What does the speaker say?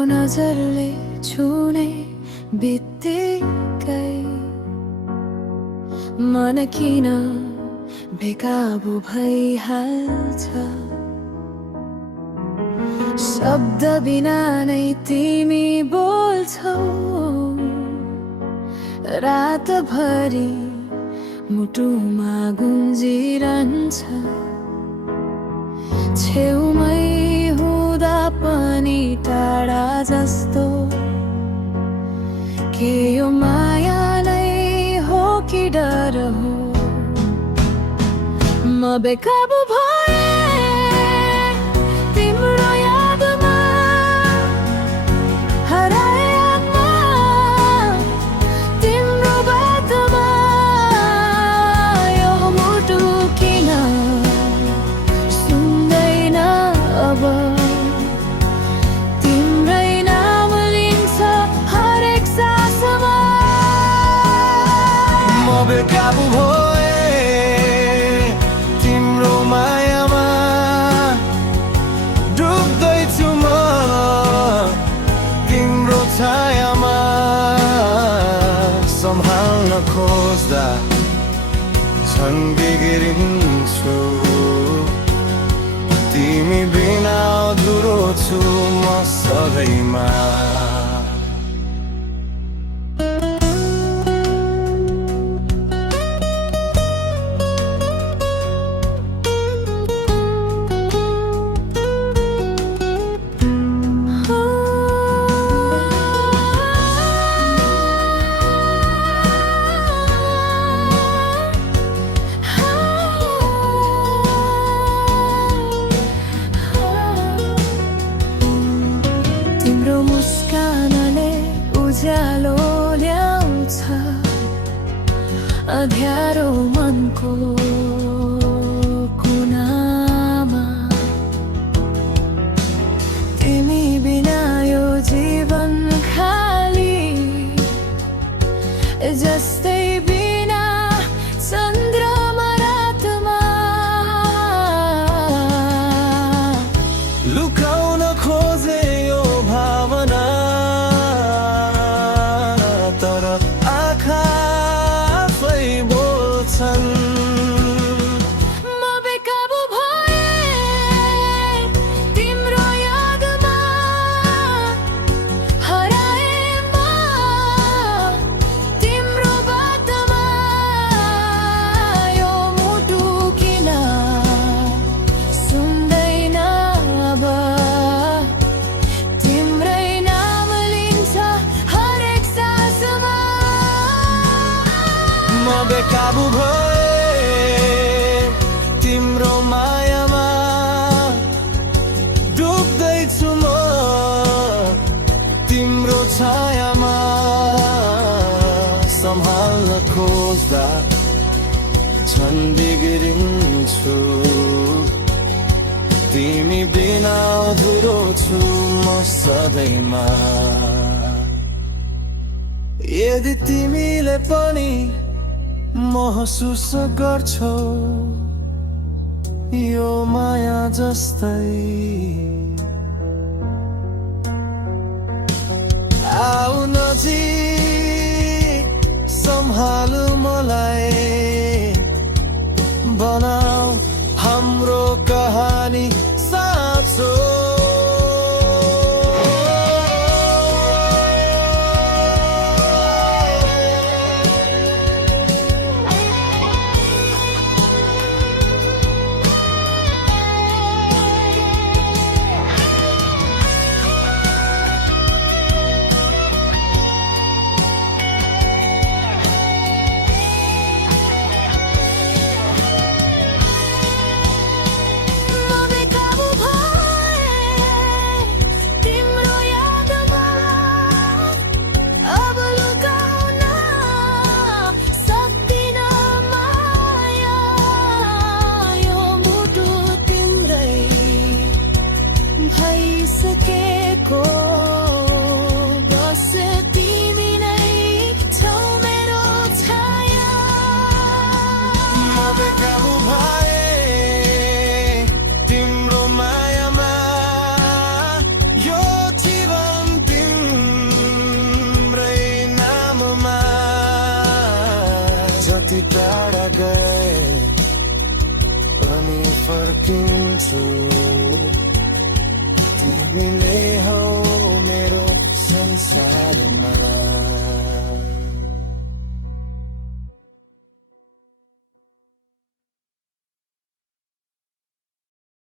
तिम्रो नजरले छुने बित्तिकै मन किन बेकाबु भइहाल्छ। शब्द बिना नै तिमी बोल्छौ, रातभरि मुटुमा गुन्जिरहन्छ। छेउमै हुँदा पनि टाढा जस्तो, के यो माया नै हो कि डर हो? म बेकाबु भए तिम्रो यादमा, हराए आत्मा तिम्रो बातमा। यो मुटु किन सुन्दैन अब? तिम्रै नाम लिन्छ हरेक सासमा। म बेकाबु भए तिम्रो मायामा, डुब्दैछु म तिम्रो छायामा। सम्हाल्न खोज्दा झन् बिग्रिन्छु, तिमी बिना अधुरो छु म सधैँमा। तिम्रो मुस्कानले उज्यालो ल्याउँछ अँध्यारो मनको कुनामा। तिमी बिना यो जीवन खाली जस्तै बिना चन्द्रमा रातमा। लुकाउन खोजे यो भावना, तर आँखा आफै बोल्छन्। म बेकाबु भए तिम्रो यादमा, हराए म तिम्रो बातमा। यो मुटु किन सुन्दैन अब? तिम्रै नाम लिन्छ हरेक सासमा। म बेकाबु भए तिम्रो मायामा, डुब्दैछु म तिम्रो छायामा। सम्हाल्न खोज्दा झन् बिग्रिन्छु, तिमी बिना अधुरो छु म सधैँमा। यदि तिमीले पनि महसुस गर्छौ यो माया जस्तै, आऊ नजिक सम्हालु मलाई। बनाऊ हाम्रो कहानी साँचो। कति टाढा गए पनि फर्किन्छु तिमी नै हौ मेरो संसारमा